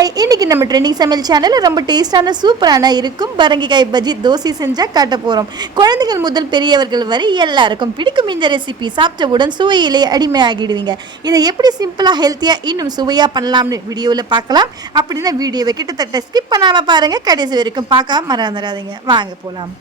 Hi, இன்றைக்கி நம்ம trending சமையல் சேனலில் ரொம்ப டேஸ்டான சூப்பரான இருக்கும் பரங்கிக்காய் பஜ்ஜி தோசை செஞ்சால் காட்ட போகிறோம். குழந்தைகள் முதல் பெரியவர்கள் வரை எல்லாருக்கும் பிடிக்கும் இந்த ரெசிபி. சாப்பிட்டவுடன் சுவையிலே அடிமையாகிடுவீங்க. இதை எப்படி சிம்பிளாக ஹெல்த்தியாக இன்னும் சுவையாக பண்ணலாம்னு வீடியோவில் பார்க்கலாம். அப்படின்னா வீடியோவை கிட்டத்தட்ட ஸ்கிப் பண்ணாமல் பாருங்கள், கடைசி வரைக்கும் பார்க்க மறந்துடாதீங்க. வாங்க போகலாம்.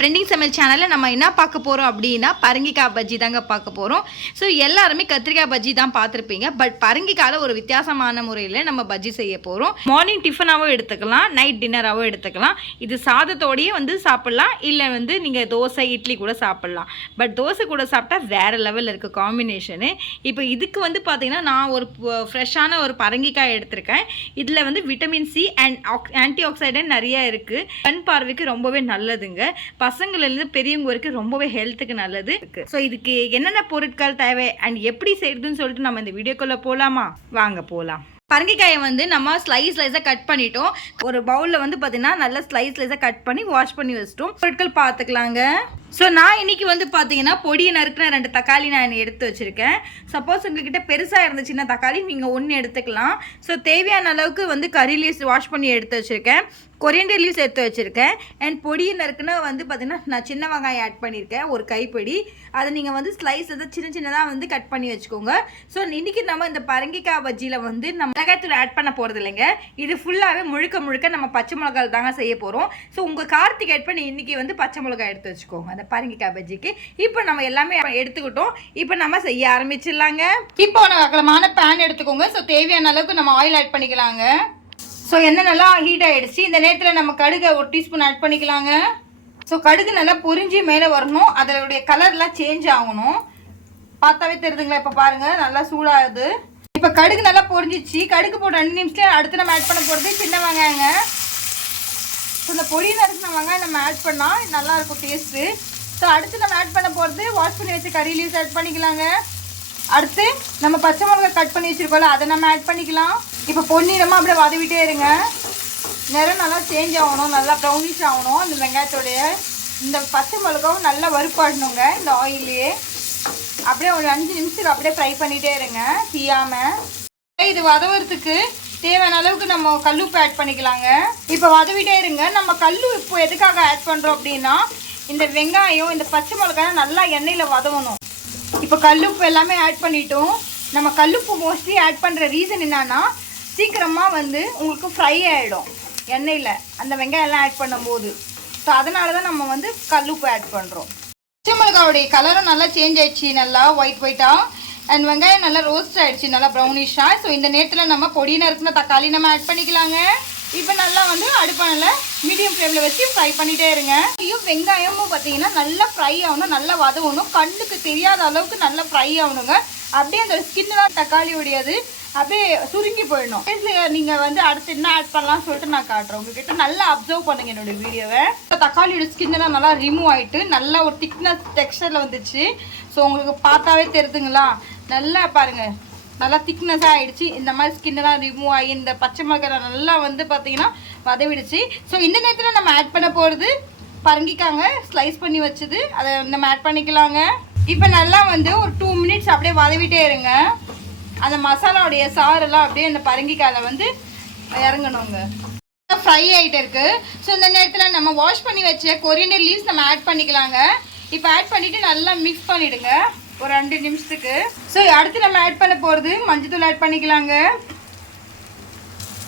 ட்ரெண்டிங் சமையல் சேனலில் நம்ம என்ன பார்க்க போகிறோம் அப்படின்னா பரங்கிக்காய் பஜ்ஜி தாங்க பார்க்க போகிறோம். ஸோ எல்லாருமே கத்திரிக்காய் பஜ்ஜி தான் பார்த்துருப்பீங்க. பட் பரங்கிக்காயில் ஒரு வித்தியாசமான முறையில் நம்ம பஜ்ஜி செய்ய போகிறோம். மார்னிங் டிஃபனாகவும் எடுத்துக்கலாம், நைட் டின்னராகவும் எடுத்துக்கலாம். இது சாதத்தோடையே சாப்பிட்லாம், இல்லை நீங்கள் தோசை இட்லி கூட சாப்பிட்லாம். பட் தோசை கூட சாப்பிட்டா வேறு லெவலில் இருக்குது காம்பினேஷனு. இப்போ இதுக்கு பார்த்தீங்கன்னா நான் ஒரு ஃப்ரெஷ்ஷான ஒரு பரங்கிக்காய் எடுத்திருக்கேன். இதில் vitamin C and anti accident நிறையா இருக்குது. கண் பார்வைக்கு ரொம்பவே நல்லதுங்க. பசங்கள்லேருந்து பெரியவங்க வரைக்கும் ரொம்பவே ஹெல்த்துக்கு நல்லது. ஸோ இதுக்கு என்னென்ன பொருட்கள் தேவை அண்ட் எப்படி செய்யறதுன்னு சொல்லிட்டு நம்ம இந்த வீடியோக்குள்ளே போகலாமா? வாங்க போகலாம். பரங்கிக்காயை நம்ம ஸ்லைஸாக கட் பண்ணிட்டோம். ஒரு பவுலில் பார்த்தீங்கன்னா நல்லா ஸ்லைஸாக கட் பண்ணி வாஷ் பண்ணி வச்சிட்டோம். பொருட்கள் பார்த்துக்கலாங்க. ஸோ நான் இன்றைக்கி பார்த்தீங்கன்னா பொடியை நறுக்கின 2 தக்காளி நான் எடுத்து வச்சுருக்கேன். சப்போஸ் உங்கள்கிட்ட பெருசாக இருந்துச்சுன்னா தக்காளி நீங்கள் 1 எடுத்துக்கலாம். ஸோ தேவையான அளவுக்கு கறி லீவ்ஸ் வாஷ் பண்ணி எடுத்து வச்சுருக்கேன். கொரியண்டர் லீவ்ஸ் எடுத்து வச்சுருக்கேன். அண்ட் பொடியை நறுக்குன்னா பார்த்தீங்கன்னா நான் சின்ன வெங்காயம் ஆட் பண்ணியிருக்கேன், ஒரு கைப்பொடி. அதை நீங்கள் ஸ்லைஸ் சின்ன சின்னதாக கட் பண்ணி வச்சுக்கோங்க. ஸோ இன்றைக்கி நம்ம இந்த பரங்கிக்காய் பஜ்ஜியில் நம்ம மிளகாய்த்தூள் ஆட் பண்ண போகிறது இல்லைங்க. இது ஃபுல்லாகவே முழுக்க நம்ம பச்சை மிளகாய் தாங்க செய்ய போகிறோம். ஸோ உங்கள் காரத்துக்கு ஆட் பண்ணி இன்றைக்கி பச்சை மிளகாய் எடுத்து வச்சுக்கோங்க அந்த பரங்கிக்காய் பஜ்ஜிக்கு. இப்போ நம்ம எல்லாமே எடுத்துக்கிட்டோம். இப்போ நம்ம செய்ய ஆரம்பிச்சிடலாங்க. இப்போ ஒரு அகலமான பேன் எடுத்துக்கோங்க. ஸோ தேவையான அளவுக்கு நம்ம ஆயில் ஆட் பண்ணிக்கலாங்க. ஸோ எண்ணெய் நல்லா ஹீட் ஆகிடுச்சு. இந்த நேரத்தில் நம்ம கடுகை 1 டீஸ்பூன் ஆட் பண்ணிக்கலாங்க. ஸோ கடுகு நல்லா பொரிஞ்சு மேலே வரணும், அதனுடைய கலர்லாம் சேஞ்ச் ஆகணும். பார்த்தாவே தெரியுதுங்களா? இப்போ பாருங்கள் நல்லா சூடாகுது. இப்போ கடுகு நல்லா பொரிஞ்சிச்சு. கடுகு போட்டு 2 நிமிஷத்துல அடுத்து நம்ம ஆட் பண்ண போகிறது சின்ன வெங்காயங்க. ஸோ இந்த பொடி நறுக்கின வெங்காயம் நம்ம ஆட் பண்ணால் நல்லாயிருக்கும் டேஸ்ட்டு. ஸோ அடுத்து நம்ம ஆட் பண்ண போகிறது வாஷ் பண்ணி வச்சு கறி லீவ்ஸ் ஆட் பண்ணிக்கலாங்க. அடுத்து நம்ம பச்சை மிளகாய் கட் பண்ணி வச்சுருக்கோம்ல, அதை நம்ம ஆட் பண்ணிக்கலாம். இப்போ பொன்னிறமாக அப்படியே வதவிட்டே இருங்க. நிறம் நல்லா சேஞ்ச் ஆகணும், நல்லா ப்ரௌனிஷ் ஆகணும். அந்த வெங்காயத்தோடைய இந்த பச்சை மிளகாவும் நல்லா வறுப்பாடணுங்க இந்த ஆயிலே. அப்படியே ஒரு 5 நிமிஷத்துக்கு அப்படியே ஃப்ரை பண்ணிகிட்டே இருங்க தீயாமல். இது வதவுறதுக்கு தேவையான அளவுக்கு நம்ம கல்லுப்பு ஆட் பண்ணிக்கலாங்க. இப்போ வதவிட்டே இருங்க. நம்ம கல்லு இப்போ எதுக்காக ஆட் பண்ணுறோம் அப்படின்னா, இந்த வெங்காயம் இந்த பச்சை மிளகாய் நல்லா எண்ணெயில் வதவணும். இப்போ கல்லுப்பு எல்லாமே ஆட் பண்ணிட்டோம். நம்ம கல்லுப்பு மோஸ்ட்லி ஆட் பண்ணுற ரீசன் என்னன்னா, சீக்கிரமாக உங்களுக்கு ஃப்ரை ஆகிடும் எண்ணெயில் அந்த வெங்காயம் எல்லாம் ஆட் பண்ணும்போது. ஸோ அதனால தான் நம்ம கல்லுப்பு ஆட் பண்ணுறோம். பச்சை மிளகாவுடைய கலரும் நல்லா சேஞ்ச் ஆயிடுச்சு, நல்லா ஒயிட்டாக. அண்ட் வெங்காயம் நல்லா ரோஸ்ட் ஆகிடுச்சு, நல்லா ப்ரௌனிஷாக. ஸோ இந்த நேரத்தில் நம்ம பொடியின இருக்குன தக்காளி நம்ம ஆட் பண்ணிக்கலாங்க. இப்போ நல்லா அடுப்பான மீடியம் ஃப்ளேமில் வச்சு ஃப்ரை பண்ணிகிட்டே இருங்க. வெங்காயமும் பார்த்தீங்கன்னா நல்லா ஃப்ரை ஆகணும், நல்லா வதவணும், கண்ணுக்கு தெரியாத அளவுக்கு நல்லா ஃப்ரை ஆகணுங்க. அப்படியே அந்த ஸ்கின்லாம் தக்காளியோடையது அப்படியே சுருங்கி போயிடணும். நீங்கள் அடுத்து என்ன ஆட் பண்ணலாம்னு சொல்லிட்டு நான் காட்டுறேன் உங்ககிட்ட. நல்லா அப்சர்வ் பண்ணுங்க என்னோடய வீடியோவை. தக்காளியோட ஸ்கின்னெல்லாம் நல்லா ரிமூவ் ஆகிட்டு நல்லா ஒரு திக்னஸ் டெக்ஸ்டரில் வந்துச்சு. ஸோ உங்களுக்கு பார்த்தாவே தெரியுதுங்களா? நல்லா பாருங்கள், நல்லா திக்னஸாக ஆகிடுச்சு. இந்த மாதிரி ஸ்கின்னெல்லாம் ரிமூவ் ஆகி இந்த பச்சை மிளகாய் நல்லா பார்த்தீங்கன்னா வதவிடுச்சு. ஸோ இந்த நேரத்தில் நம்ம ஆட் பண்ண போகிறது பரங்கிக்காங்க ஸ்லைஸ் பண்ணி வச்சது, அதை நம்ம ஆட் பண்ணிக்கலாங்க. இப்போ நல்லா ஒரு 2 மினிட்ஸ் அப்படியே வதவிட்டே இருங்க. அந்த மசாலாவுடைய சாரெல்லாம் அப்படியே இந்த பரங்கிக்காயில் இறங்கணுங்க. ஃப்ரை ஆகிட்டு இருக்குது. ஸோ இந்த நேரத்தில் நம்ம வாஷ் பண்ணி வச்ச கொரியண்டர் லீவ்ஸ் நம்ம ஆட் பண்ணிக்கலாங்க. இப்போ ஆட் பண்ணிவிட்டு நல்லா மிக்ஸ் பண்ணிவிடுங்க ஒரு 2 நிமிஷத்துக்கு. ஸோ அடுத்து நம்ம ஆட் பண்ண போகிறது மஞ்சத்தூள் ஆட் பண்ணிக்கலாங்க.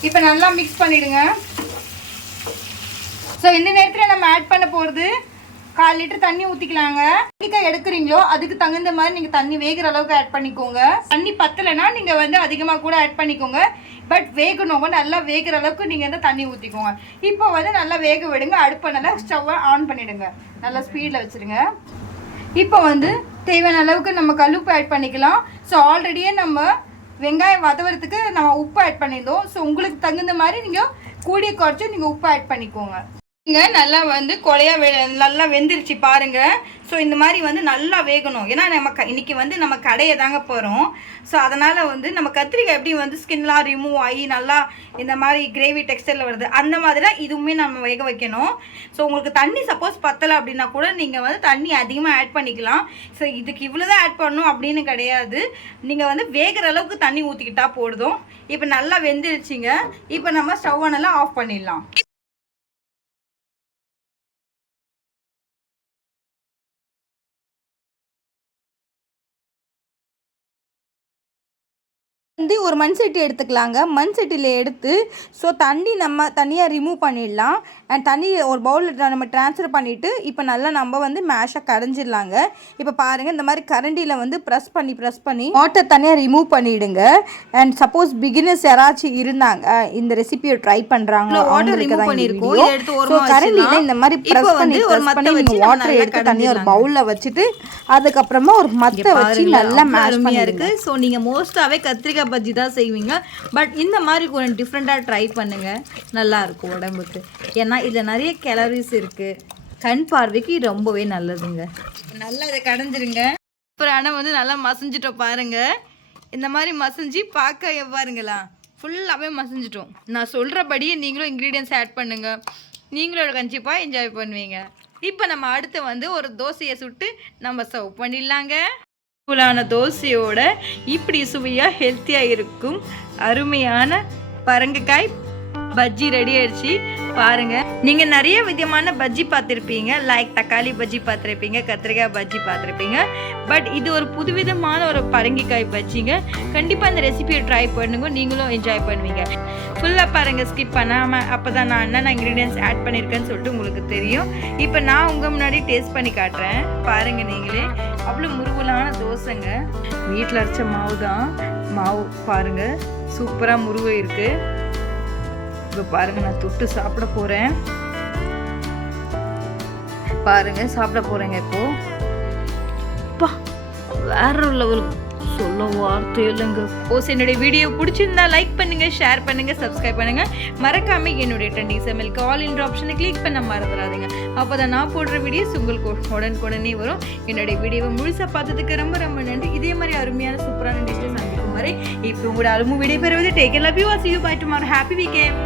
இப்போ நல்லா மிக்ஸ் பண்ணிவிடுங்க. ஸோ இந்த நேரத்தில் நம்ம ஆட் பண்ண போகிறது 1/4 லிட்டர் தண்ணி ஊற்றிக்கலாங்க. பரங்கிக்காய் எடுக்கிறீங்களோ அதுக்கு தகுந்த மாதிரி நீங்கள் தண்ணி வேகிற அளவுக்கு ஆட் பண்ணிக்கோங்க. தண்ணி பத்தலைன்னா நீங்கள் அதிகமாக கூட ஆட் பண்ணிக்கோங்க. பட் வேகணுங்க, நல்லா வேகிற அளவுக்கு நீங்கள் தண்ணி ஊற்றிக்கோங்க. இப்போ நல்லா வேக விடுங்க. அடுப்பை நல்லா ஸ்டவ்வை ஆன் பண்ணிவிடுங்க, நல்லா ஸ்பீடில் வச்சுருங்க. இப்போ தேவையான அளவுக்கு நம்ம கல்லுப்பு ஆட் பண்ணிக்கலாம். ஸோ ஆல்ரெடியே நம்ம வெங்காயம் வதவுறதுக்கு நம்ம உப்பு ஆட் பண்ணியிருந்தோம். ஸோ உங்களுக்கு தகுந்த மாதிரி நீங்கள் கூடிய குறைச்சி நீங்கள் உப்பு ஆட் பண்ணிக்கோங்க. இங்கே நல்லா வந்து கொலையாக நல்லா வெந்துருச்சு பாருங்கள். ஸோ இந்த மாதிரி வந்து நல்லா வேகணும். ஏன்னா நம்ம இன்றைக்கி வந்து நம்ம கடையை தாங்க போகிறோம். ஸோ அதனால் வந்து நம்ம கத்திரிக்காய் எப்படி வந்து ஸ்கின்லாம் ரிமூவ் ஆகி நல்லா இந்த மாதிரி கிரேவி டெக்ஸ்டரில் வருது, அந்த மாதிரி தான் இதுவுமே நம்ம வேக வைக்கணும். ஸோ உங்களுக்கு தண்ணி சப்போஸ் பத்தலை அப்படின்னா கூட நீங்கள் வந்து தண்ணி அதிகமாக ஆட் பண்ணிக்கலாம். ஸோ இதுக்கு இவ்வளோ தான் ஆட் பண்ணணும் அப்படின்னு கிடையாது. நீங்கள் வந்து வேகிற அளவுக்கு தண்ணி ஊற்றிக்கிட்டா போடுதும். இப்போ நல்லா வெந்துருச்சுங்க. இப்போ நம்ம ஸ்டவ்வை நல்லா ஆஃப் பண்ணிடலாம். வந்து ஒரு மண் சட்டி எடுத்துக்கலாங்க. மண் சட்டியில் எடுத்து ஸோ தண்ணி நம்ம தனியாக ரிமூவ் பண்ணிடலாம். அண்ட் தண்ணி ஒரு பவுலில் நம்ம ட்ரான்ஸ்ஃபர் பண்ணிவிட்டு இப்போ நல்லா நம்ம வந்து மேஷாக கரைஞ்சிடலாங்க. இப்போ பாருங்கள், இந்த மாதிரி கரண்டியில் வந்து ப்ரெஸ் பண்ணி வாட்டர் தனியாக ரிமூவ் பண்ணிவிடுங்க. அண்ட் சப்போஸ் பிகினர்ஸ் யாராச்சும் இருந்தாங்க இந்த ரெசிபியை ட்ரை பண்ணுறாங்க, வாட்டர் ரிமூவ் பண்ணியிருக்கோம், ஸோ கரண்டியில் இந்த மாதிரி ப்ரெஸ் பண்ணி நீங்கள் வாட்டர் எடுத்து தனியாக ஒரு பவுலில் வச்சுட்டு அதுக்கப்புறமா ஒரு மத்தை வச்சு நல்லா மேஷ் பண்ணியிருக்கு. ஸோ நீங்கள் மோஸ்ட்டாகவே கத்திரிக்காய் பஜ்ஜி தான் செய்வீங்க. பட் இந்த மாதிரி கொஞ்சம் டிஃப்ரெண்ட்டாக ட்ரை பண்ணுங்கள், நல்லாயிருக்கும் உடம்புக்கு. ஏன்னா இதில் நிறைய கேலரிஸ் இருக்குது, கண் பார்வைக்கு ரொம்பவே நல்லதுங்க. நல்லா இதை கடைஞ்சிருங்க. அப்புறம் ஆனால் வந்து நல்லா மசிஞ்சிட்டோம் பாருங்கள். இந்த மாதிரி மசிஞ்சு பார்க்க எவ்வாறுங்களா ஃபுல்லாகவே மசிஞ்சிட்டோம். நான் சொல்கிறபடியே நீங்களும் இன்க்ரீடியன்ஸ் ஆட் பண்ணுங்கள், நீங்களோட கண்டிப்பாக என்ஜாய் பண்ணுவீங்க. இப்போ நம்ம அடுத்து வந்து ஒரு தோசையை சுட்டு நம்ம சர்வ் பண்ணிடலாங்க. சூடான தோசையோட இப்படி சுவையாக ஹெல்த்தியாக இருக்கும் அருமையான பரங்கிக்காய் பஜ்ஜி ரெடி ஆயிடுச்சு பாருங்கள். நீங்கள் நிறைய விதமான பஜ்ஜி பார்த்துருப்பீங்க, லைக் தக்காளி பஜ்ஜி பார்த்துருப்பீங்க, கத்திரிக்காய் பஜ்ஜி பார்த்துருப்பீங்க. பட் இது ஒரு புதுவிதமான ஒரு பரங்கிக்காய் பஜ்ஜிங்க. கண்டிப்பாக இந்த ரெசிபியை ட்ரை பண்ணுங்க, நீங்களும் என்ஜாய் பண்ணுவீங்க. ஃபுல்லாக பாருங்கள், ஸ்கிப் பண்ணாமல். அப்போ தான் நான் என்னென்ன இன்க்ரீடியன்ஸ் ஆட் பண்ணியிருக்கேன்னு சொல்லிட்டு உங்களுக்கு தெரியும். இப்போ நான் உங்கள் முன்னாடி டேஸ்ட் பண்ணி காட்டுறேன் பாருங்கள். நீங்களே அவ்வளோ முருகலான தோசைங்க, வீட்டில் அரைச்ச மாவு தான். மாவு பாருங்கள் சூப்பராக முருகை இருக்குது. இப்போ பாருங்கள், நான் தொட்டு சாப்பிட போகிறேன். பாருங்கள் சாப்பிட போகிறேங்க. இப்போது வேற லெவல், சொல்ல வார்த்தை இல்லைங்க. என்னுடைய வீடியோ பிடிச்சிருந்தா லைக் பண்ணுங்கள், ஷேர் பண்ணுங்கள், சப்ஸ்கிரைப் பண்ணுங்கள். மறக்காம என்னுடைய ட்ரெண்டிங் சமையலுக்கு ஆல் இன் ஆப்ஷனை கிளிக் பண்ண மறந்துடாதீங்க. அப்போ தான் நான் போடுற வீடியோஸ் உங்களுக்கு உடனே வரும். என்னுடைய வீடியோவை முழுசாக பார்த்ததுக்கு ரொம்ப ரொம்ப நன்றி. இதே மாதிரி அருமையான சூப்பரான டிஷ்ஷை சந்திக்கும் வரை இப்போ உங்களோட அருமை வீடியோ பெறுவது take care, love you, see you, bye tomorrow, happy weekend.